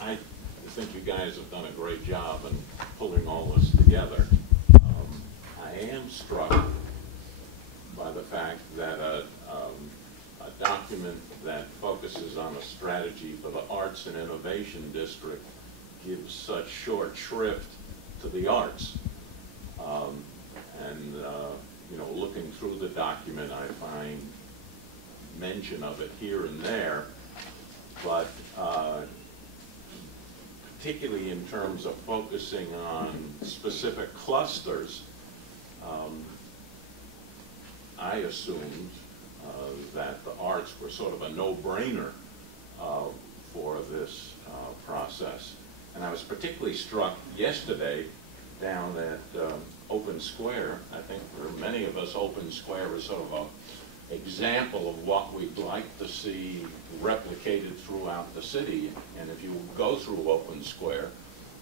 I think you guys have done a great job in pulling all this together. I am struck by the fact that a document that focuses on a strategy for the Arts and Innovation District gives such short shrift to the arts. You know, looking through the document, I find mention of it here and there, but particularly in terms of focusing on specific clusters, I assumed that the arts were sort of a no-brainer for this process. And I was particularly struck yesterday down at Open Square. I think for many of us, Open Square is sort of an example of what we'd like to see replicated throughout the city. And if you go through Open Square,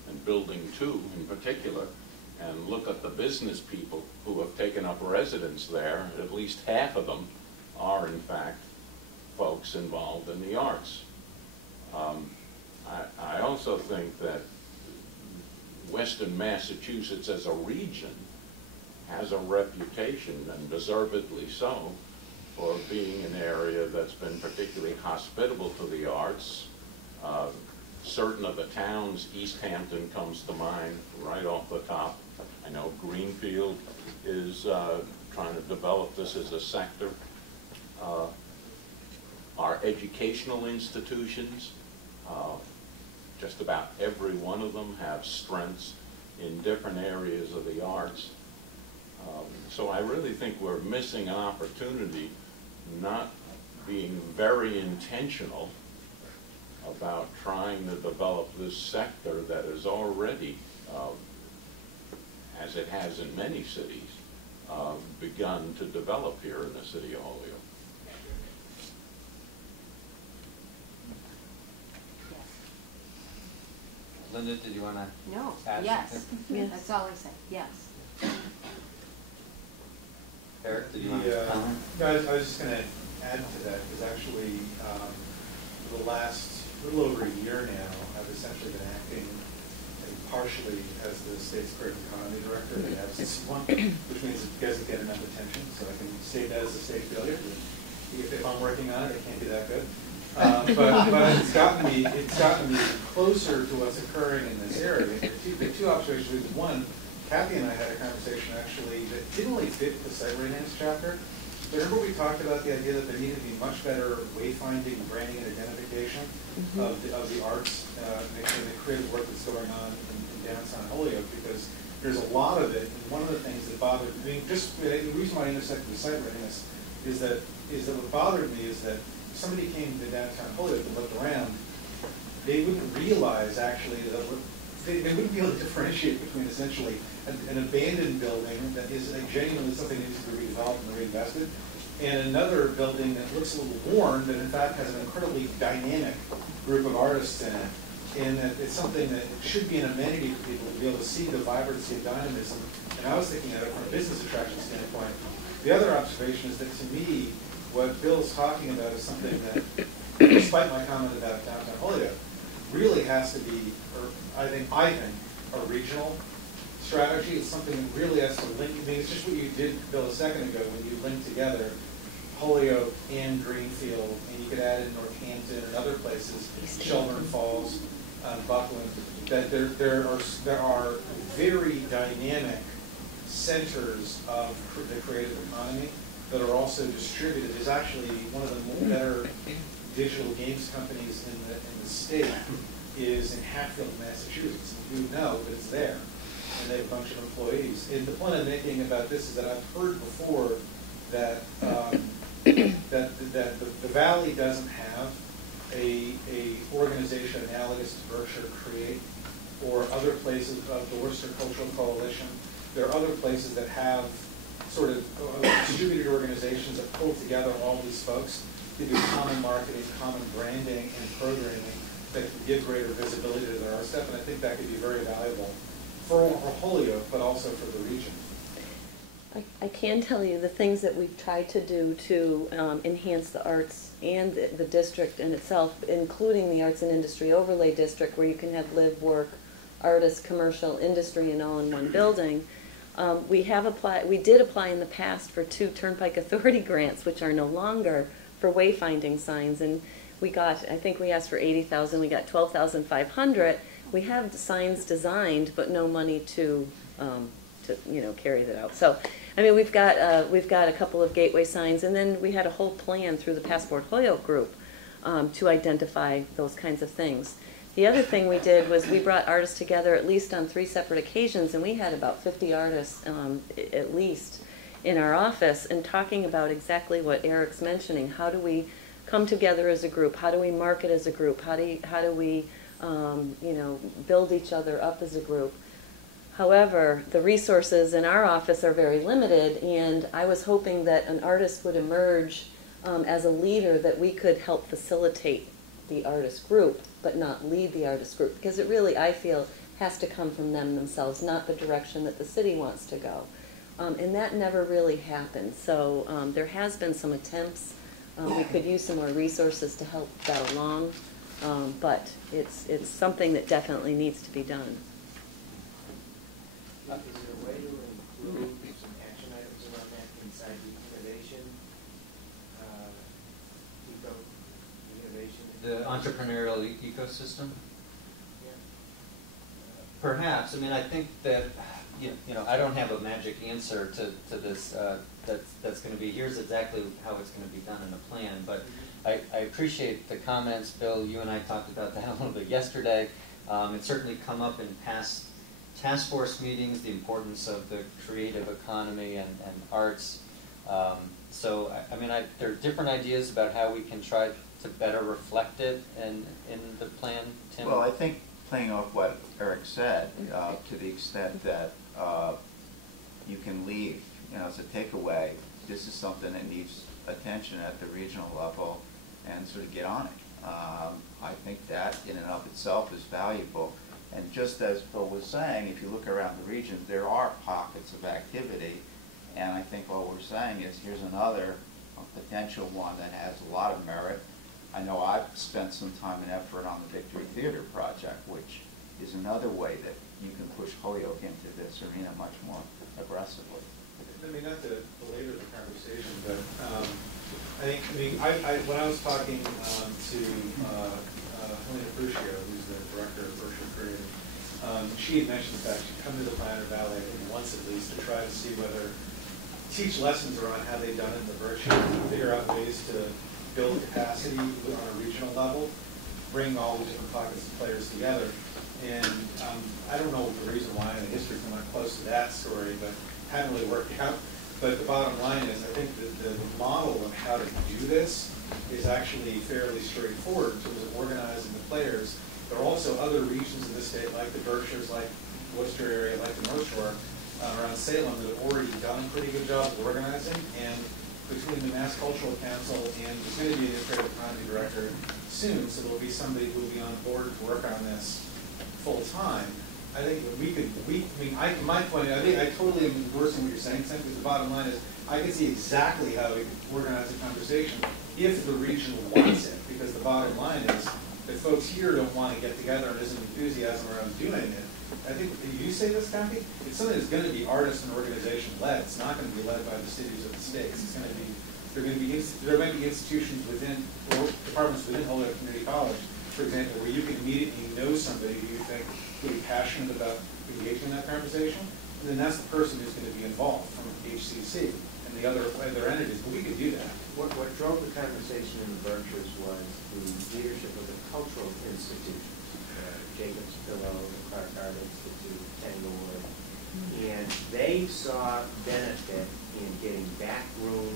and Building 2 in particular, and look at the business people who have taken up residence there, at least half of them are in fact folks involved in the arts. I also think that Western Massachusetts as a region has a reputation, and deservedly so, for being an area that's been particularly hospitable to the arts. Certain of the towns, East Hampton comes to mind right off the top. I know Greenfield is trying to develop this as a sector. Our educational institutions, just about every one of them have strengths in different areas of the arts. So I really think we're missing an opportunity, not being very intentional about trying to develop this sector that is already, as it has in many cities, begun to develop here in the city of Holyoke. Linda, did you want to add yes. something? Yes. That's all I said. Yes. Eric, did you want to comment? No, I was just going to add to that, because actually for the last little over a year now, I've essentially been acting partially as the state's creative economy director at absence one, which means it doesn't get enough attention, so I can state that as a state failure. If I'm working on it, I can't be that good. But it's gotten me closer to what's occurring in this area. The two observations. One, Kathy and I had a conversation actually that didn't really fit the site readiness chapter. But remember we talked about the idea that there needed to be much better wayfinding, branding, and identification of the arts, and the creative work that's going on in downtown Holyoke, because there's a lot of it. And one of the things that bothered me, the reason why I intersected with site readiness is that what bothered me is that somebody came to downtown Holyoke and looked around, they wouldn't realize actually that they wouldn't be able to differentiate between essentially an abandoned building that is genuinely something that needs to be redeveloped and reinvested, and another building that looks a little worn, but in fact has an incredibly dynamic group of artists in it, and that it's something that should be an amenity for people to be able to see the vibrancy and dynamism. And I was thinking of it from a business attraction standpoint. The other observation is that to me, what Bill's talking about is something that, despite my comment about downtown Holyoke, really has to be, or I think, a regional strategy. It's something that really has to link. I mean, it's just what you did, Bill, a second ago when you linked together Holyoke and Greenfield, and you could add in Northampton and other places, Shelburne Falls, Buckland. That there are very dynamic centers of the creative economy that are also distributed. There's actually one of the better digital games companies in the state is in Hatfield, Massachusetts. You know that it's there, and they have a bunch of employees. And the point I'm making about this is that I've heard before that that the Valley doesn't have a organization analogous to Berkshire Create or other places of the Worcester Cultural Coalition. There are other places that have sort of distributed organizations that pull together all these folks to do common marketing, common branding, and programming that can give greater visibility to their art stuff. And I think that could be very valuable for Holyoke, but also for the region. I can tell you the things that we've tried to do to enhance the arts and the district in itself, including the Arts and Industry Overlay District, where you can have live, work, artists, commercial, industry, and all in one building. We did apply in the past for 2 Turnpike Authority grants, which are no longer, for wayfinding signs, and we got, I think we asked for 80,000, we got 12,500. We have the signs designed, but no money to carry that out. So, I mean, we've got a couple of gateway signs, and then we had a whole plan through the Part4 Holyoke group to identify those kinds of things. The other thing we did was we brought artists together at least on 3 separate occasions, and we had about 50 artists at least in our office, and talking about exactly what Eric's mentioning. How do we come together as a group? How do we market as a group? How do we build each other up as a group? However, the resources in our office are very limited, and I was hoping that an artist would emerge as a leader, that we could help facilitate the artist group, but not lead the artist group, because it really, I feel, has to come from them themselves, not the direction that the city wants to go. And that never really happened. So there has been some attempts. We could use some more resources to help that along, but it's something that definitely needs to be done. Is there a way to include some action items around that inside the innovation? The entrepreneurial ecosystem? Yeah. Perhaps. I mean, I think that, I don't have a magic answer to this that's going to be, here's exactly how it's going to be done in a plan, but I appreciate the comments. Bill, you and I talked about that a little bit yesterday. It's certainly come up in past task force meetings, the importance of the creative economy and arts. So, I mean, there are different ideas about how we can try to better reflect it in the plan, Tim? Well, I think playing off what Eric said, to the extent that you can leave, as a takeaway, this is something that needs attention at the regional level and sort of get on it. I think that in and of itself is valuable. And just as Bill was saying, if you look around the region, there are pockets of activity. And I think what we're saying is here's another potential one that has a lot of merit. I know I've spent some time and effort on the Victory Theater project, which is another way that you can push Holyoke into this arena much more aggressively. I mean, not to belabor the conversation, but when I was talking to Helena Crucio, who's the director of Virtual Creative, she had mentioned the fact she'd come to the Planter Valley, I think once at least, to try to see whether, teach lessons around how they've done it in the virtual, figure out ways to build capacity on a regional level, bring all the different pockets of players together. And I don't know the reason why, and the history's not close to that story, but hadn't really worked out. But the bottom line is, I think that the model of how to do this is actually fairly straightforward in terms of organizing the players. There are also other regions of the state, like the Berkshires, like Worcester area, like the North Shore, around Salem, that have already done a pretty good job of organizing. And between the Mass Cultural Council and there's going to be a creative economy director soon, so there'll be somebody who will be on board to work on this full time. I think that my point, I think I totally am endorsing what you're saying, because the bottom line is I can see exactly how we can organize a conversation if the region wants it, because the bottom line is that folks here don't want to get together and isn't enthusiasm around doing it. I think, did you say this, Kathy? It's something that's going to be artist and organization led. It's not going to be led by the cities or the states. It's going to be, there might be institutions within, or departments within Holyoke Community College, for example, where you can immediately know somebody who you think will be passionate about engaging in that conversation, and then that's the person who's going to be involved from HCC and the other entities. But we could do that. What drove the conversation in the Berkshires was the leadership of the cultural institutions, Jacob's Pillow, the Clark Art Institute, Tanglewood, and they saw benefit in getting backroom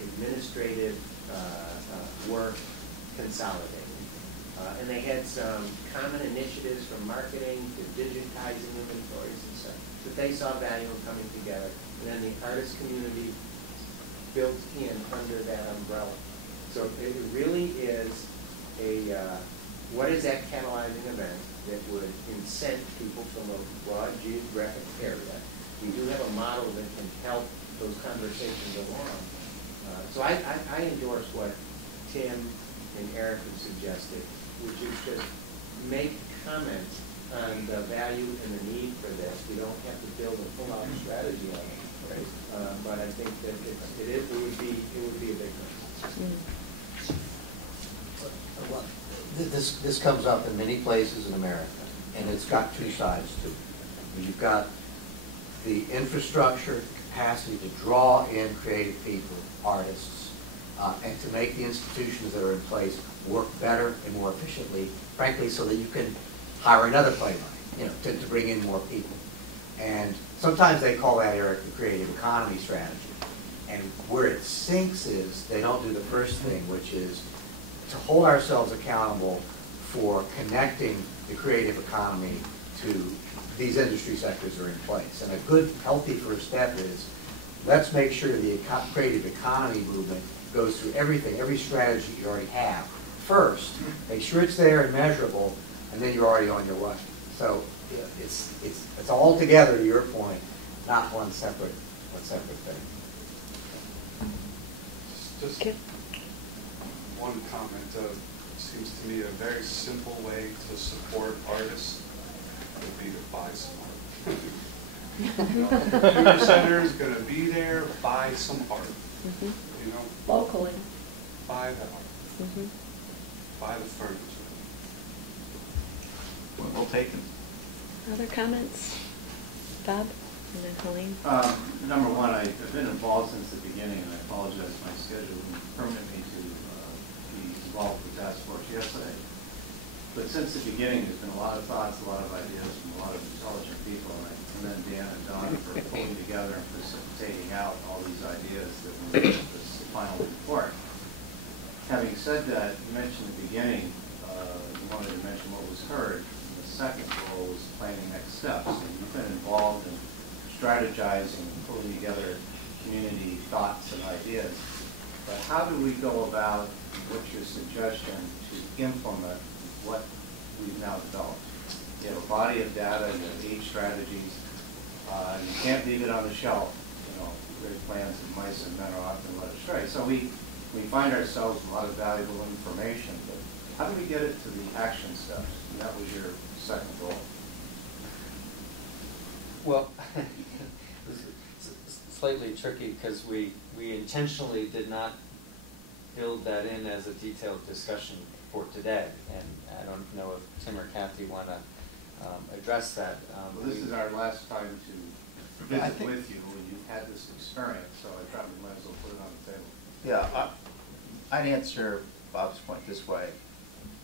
administrative work consolidated. And they had some common initiatives from marketing to digitizing inventories and such that they saw value in coming together. And then the artist community built in under that umbrella. So it really is what is that catalyzing event that would incent people from a broad geographic area we do have a model that can help those conversations along. So I endorse what Tim and Eric have suggested, which is just make comments on the value and the need for this. We don't have to build a full-out strategy on it, right? But I think that it would be a big one. This comes up in many places in America, and it's got two sides to it. You've got the infrastructure, capacity to draw in creative people, artists, and to make the institutions that are in place work better and more efficiently, frankly, so that you can hire another playwright, to bring in more people. And sometimes they call that, Eric, the creative economy strategy. And where it sinks is they don't do the first thing, which is to hold ourselves accountable for connecting the creative economy to these industry sectors that are in place. And a good, healthy first step is, let's make sure the creative economy movement goes through everything, every strategy you already have. First, make sure it's there and measurable, and then you're already on your way. So it's all together, to your point, not one separate thing. Just one comment. Seems to me a very simple way to support artists would be to buy some art. The computer center is going to be there. Buy some art. Locally. Buy the art. Buy the furniture. We'll take them. Other comments? Bob? And then Colleen? Number one, I've been involved since the beginning, and I apologize my schedule didn't permit me to be involved with the task force yesterday. But since the beginning, there's been a lot of thoughts, a lot of ideas from a lot of intelligent people, and I commend Dan and Don for pulling together and precipitating out all these ideas that were in this final report. Having said that, you mentioned at the beginning, you wanted to mention what was heard. And the second goal was planning next steps. And you've been involved in strategizing, pulling together community thoughts and ideas. But how do we go about, what's your suggestion to implement what we've now developed? You have a body of data, you have 8 strategies. You can't leave it on the shelf. Great plans and mice and men are often led astray. So we find ourselves with a lot of valuable information, but how do we get it to the action steps? And that was your second goal. Well, it's slightly tricky because we intentionally did not build that in as a detailed discussion for today. And I don't know if Tim or Kathy want to address that. Well, this is our last time to visit with you, and you've had this experience, so I thought we might as well put it on the table. Yeah, I'd answer Bob's point this way.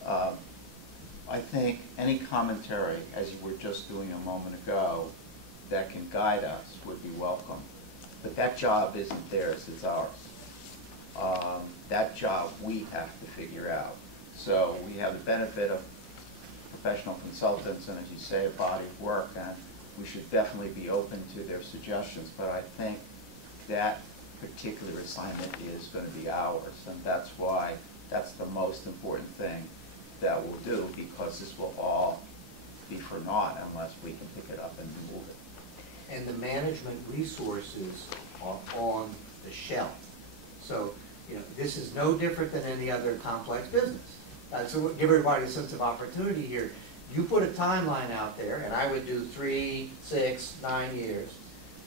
I think any commentary, as you were just doing a moment ago, that can guide us would be welcome. But that job isn't theirs, it's ours. That job we have to figure out. So we have the benefit of professional consultants and, as you say, a body of work, and we should definitely be open to their suggestions. But I think that particular assignment is going to be ours, and that's why that's the most important thing that we'll do, because this will all be for naught unless we can pick it up and move it. And the management resources are on the shelf. So, this is no different than any other complex business. So we'll give everybody a sense of opportunity here. You put a timeline out there, and I would do 3, 6, 9 years.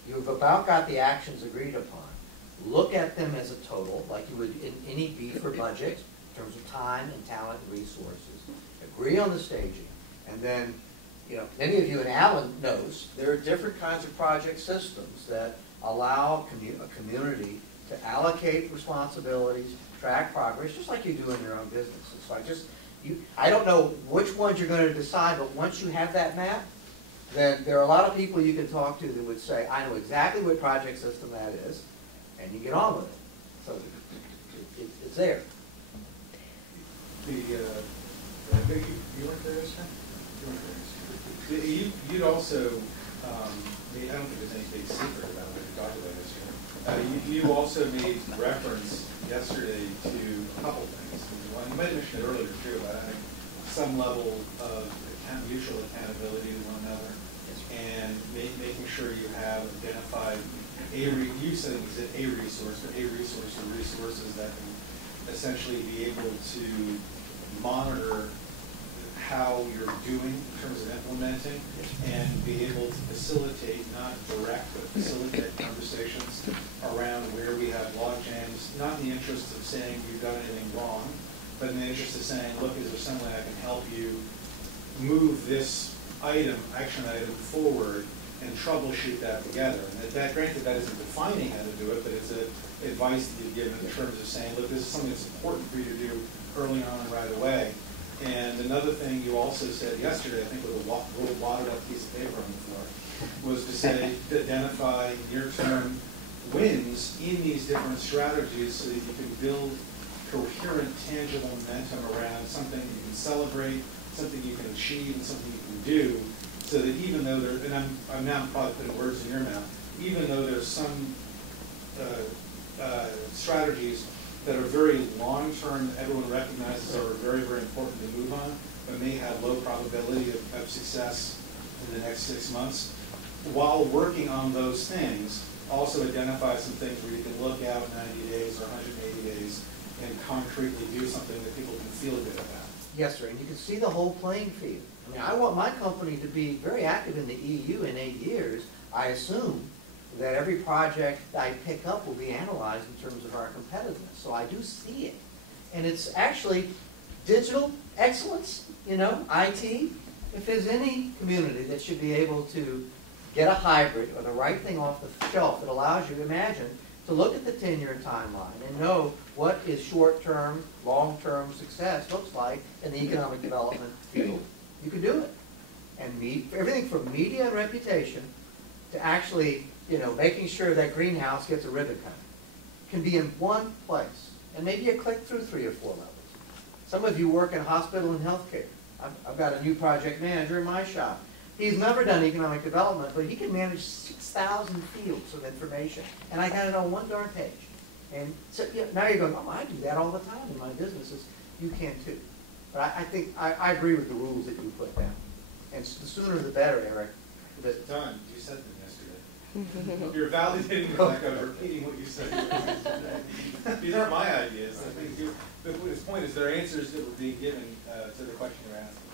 You've about got the actions agreed upon. Look at them as a total, like you would in any B for budget, in terms of time and talent and resources. Agree on the staging, and then, many of you, and Alan knows, there are different kinds of project systems that allow a community to allocate responsibilities, track progress, just like you do in your own businesses. So I don't know which ones you're going to decide, but once you have that map, then there are a lot of people you can talk to that would say, I know exactly what project system that is, and you get on with it. So it's there. You weren't there this time? You weren't there. You'd also, I don't think there's any big secret about what you're talking about this year. You also made reference yesterday to a couple things. One, you might have mentioned it earlier too, about having some level of mutual accountability to one another. and making sure you have identified you said it was a resource, but a resource or resources that can essentially be able to monitor how you're doing in terms of implementing and be able to facilitate, not direct, but facilitate conversations around where we have log jams, not in the interest of saying you've done anything wrong, but in the interest of saying, look, is there some way I can help you move this action item forward and troubleshoot that together. And that granted, that isn't defining how to do it, but it's advice that you've given in terms of saying, look, this is something that's important for you to do early on and right away. And another thing you also said yesterday, I think with a little wadded up piece of paper on the floor, was to say, to identify near-term wins in these different strategies so that you can build coherent, tangible momentum around something you can celebrate, something you can achieve, and something you can do, so that even though there, and I'm now probably putting words in your mouth, even though there's some strategies that are very long-term, that everyone recognizes are very, very important to move on, but may have low probability of success in the next 6 months, while working on those things, also identify some things where you can look out 90 days or 180 days and concretely do something that people can feel good about. Yes, sir, and you can see the whole playing field. I mean, I want my company to be very active in the EU in 8 years. I assume that every project I pick up will be analyzed in terms of our competitiveness. So I do see it. And it's actually digital excellence, you know, IT. If there's any community that should be able to get a hybrid or the right thing off the shelf that allows you to imagine, to look at the 10-year timeline and know what is short-term, long-term success looks like in the economic development field, you can do it. And everything from media and reputation to actually, you know, making sure that greenhouse gets a ribbon cut can be in one place. And maybe you click through 3 or 4 levels. Some of you work in hospital and healthcare. I've got a new project manager in my shop. He's never done economic development, but he can manage 6,000 fields of information. And I got it on one darn page. And so now you're going, oh, I do that all the time in my businesses. You can too. But I think I agree with the rules that you put down. And the sooner the better, Eric. Done. You said them yesterday. You're validating the fact I was repeating what you said yesterday. These aren't my ideas. I think his point is there are answers that were being given to the question you're asking.